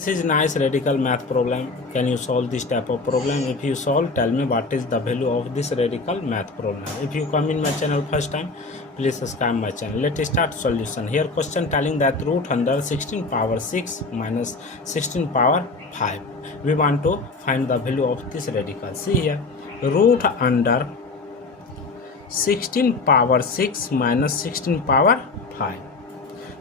This is nice radical math problem. Can you solve this type of problem? If you solve, tell me what is the value of this radical math problem. If you come in my channel first time, please subscribe my channel. Let's start solution. Here question telling that root under 16 power 6 minus 16 power 5. We want to find the value of this radical. See here, root under 16 power 6 minus 16 power 5.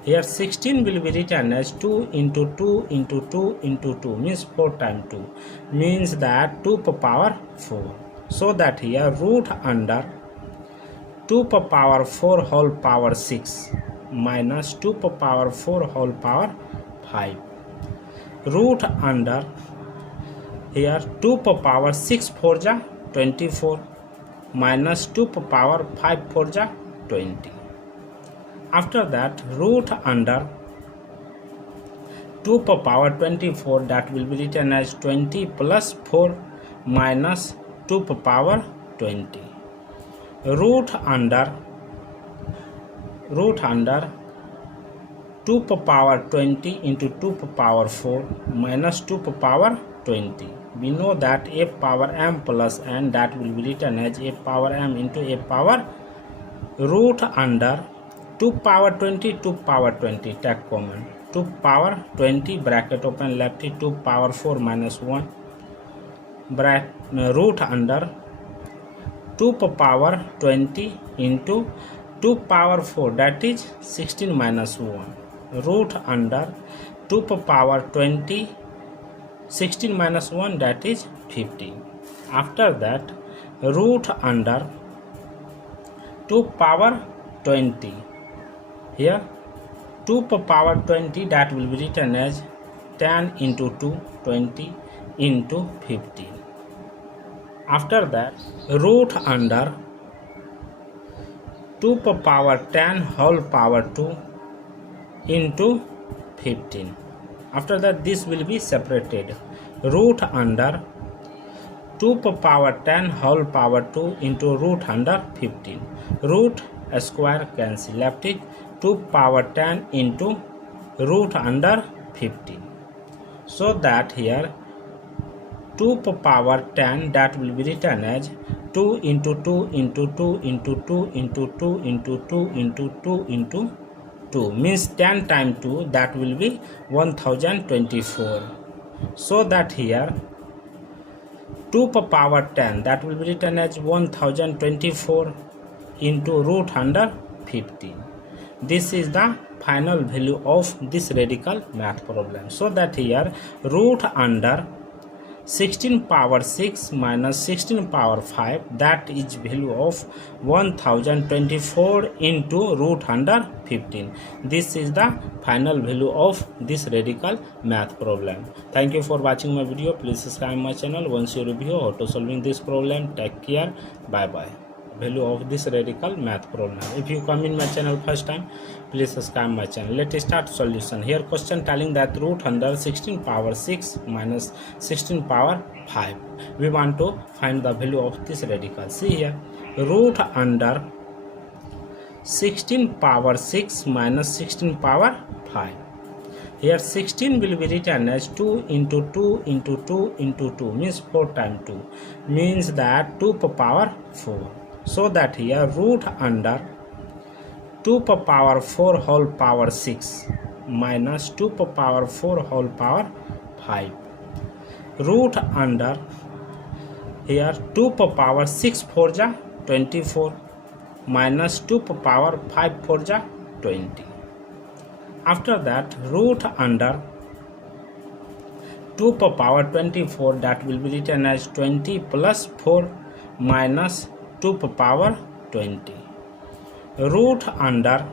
Here 16 will be written as 2 into 2 into 2 into 2 means 4 times 2 means that 2 power 4. So that here root under 2 power 4 whole power 6 minus 2 power 4 whole power 5. Root under here 2 power 6 4 ja 24 minus 2 power 5 4 ja 20. After that root under 2 power 24, that will be written as 20 plus 4 minus 2 power 20. Root under 2 power 20 into 2 power 4 minus 2 power 20. We know that a power m plus n, that will be written as a power m into a power root under 2 power 20 2 power 20 take common 2 power 20 bracket open lefty 2 power 4 minus 1 root under 2 power 20 into 2 power 4, that is 16 minus 1 root under 2 power 20 16 minus 1, that is 15. After that root under 2 power 20, here 2 power 20, that will be written as 10 into 2 20 into 15. After that root under 2 power 10 whole power 2 into 15. After that this will be separated. Root under 2 power 10 whole power 2 into root under 15. Root square cancel, left it 2 power 10 into root under 15. So that here 2 power 10, that will be written as 2 into 2 into 2 into 2 into 2 into 2 into 2 into 2 means 10 times 2, that will be 1024. So that here 2 power 10, that will be written as 1024 into root under 15. This is the final value of this radical math problem. So that here root under 16 power 6 minus 16 power 5, that is value of 1024 into root under 15. This is the final value of this radical math problem. Thank you for watching my video. Please subscribe my channel. Once you review how to solving this problem, take care. Bye bye. Value of this radical math problem. If you come in my channel first time, please subscribe my channel. Let's start solution. Here question telling that root under 16 power 6 minus 16 power 5. We want to find the value of this radical. See here, root under 16 power 6 minus 16 power 5. Here 16 will be written as 2 into 2 into 2 into 2 means 4 times 2 means that 2 power 4. So that here root under 2 power 4 whole power 6 minus 2 power 4 whole power 5. Root under here 2 power 6 4 ja 24 minus 2 power 5 4 ja 20. After that root under 2 power 24, that will be written as 20 plus 4 minus 2 power 20. Root under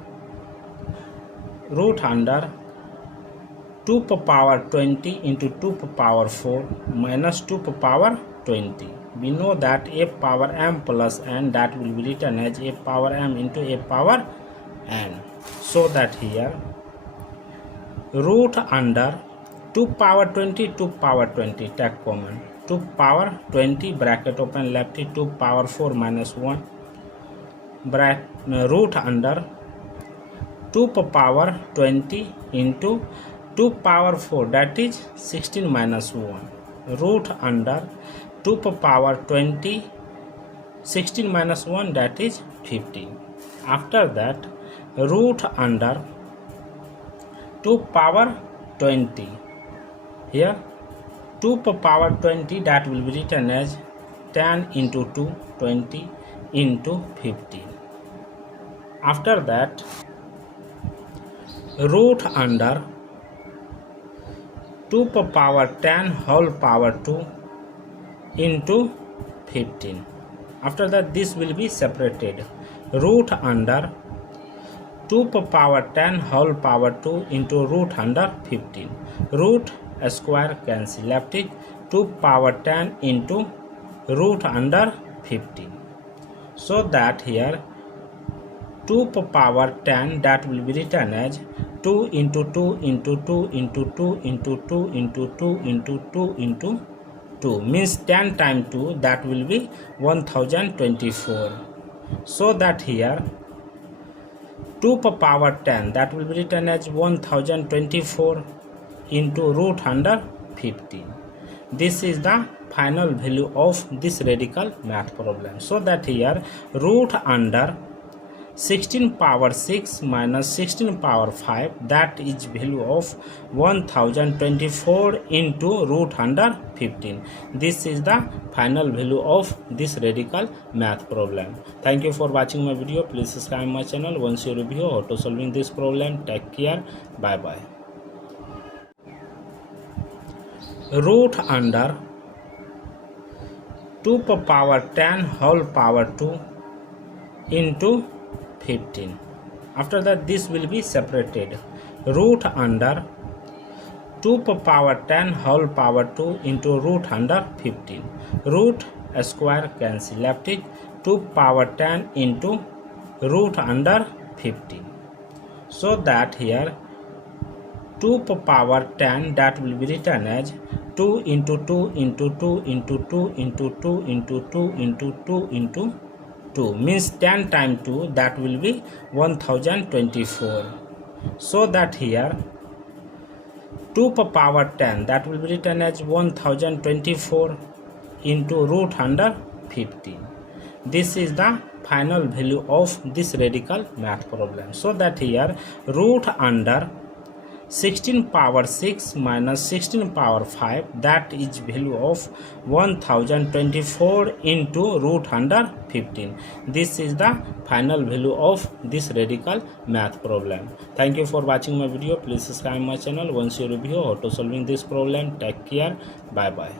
2 power 20 into 2 power 4 minus 2 power 20. We know that a power m plus n, that will be written as a power m into a power n. So that here root under 2 power 20 2 power 20 take common 2 power 20 bracket open lefty 2 power 4 minus 1 root under 2 power 20 into 2 power 4, that is 16 minus 1, root under 2 power 20, 16 minus 1, that is 15. After that, root under 2 power 20. Here 2 power 20, that will be written as 10 into 2, 20 into 15. After that, root under 2 power 10 whole power 2 into 15. After that, this will be separated. Root under 2 power 10 whole power 2 into root under 15. Root square cancel. Left is 2 power 10 into root under 15. So that here 2 power 10, that will be written as 2 into 2 into 2 into 2 into 2 into 2 into 2 into 2, means 10 times 2, that will be 1024. So that here 2 power 10, that will be written as 1024 into root under 15. This is the final value of this radical math problem. So that here root under 16 power 6 minus 16 power 5, that is value of 1024 into root under 15. This is the final value of this radical math problem. Thank you for watching my video. Please subscribe my channel. Once you review how to solving this problem, take care. Bye bye. Root under 2 power 10 whole power 2 into 15. After that, this will be separated. Root under 2 power 10 whole power 2 into root under 15. Root square cancel. Left is 2 power 10 into root under 15. So that here 2 power 10, that will be written as 2 into 2 into 2 into 2 into 2 into 2 into 2 into 2, means 10 times 2, that will be 1024. So that here 2 power 10, that will be written as 1024 into root under 15. This is the final value of this radical math problem. So that here root under 16 power 6 minus 16 power 5, that is value of 1024 into root under 15. This is the final value of this radical math problem. Thank you for watching my video. Please subscribe my channel. Once you review how to solving this problem, take care. Bye bye.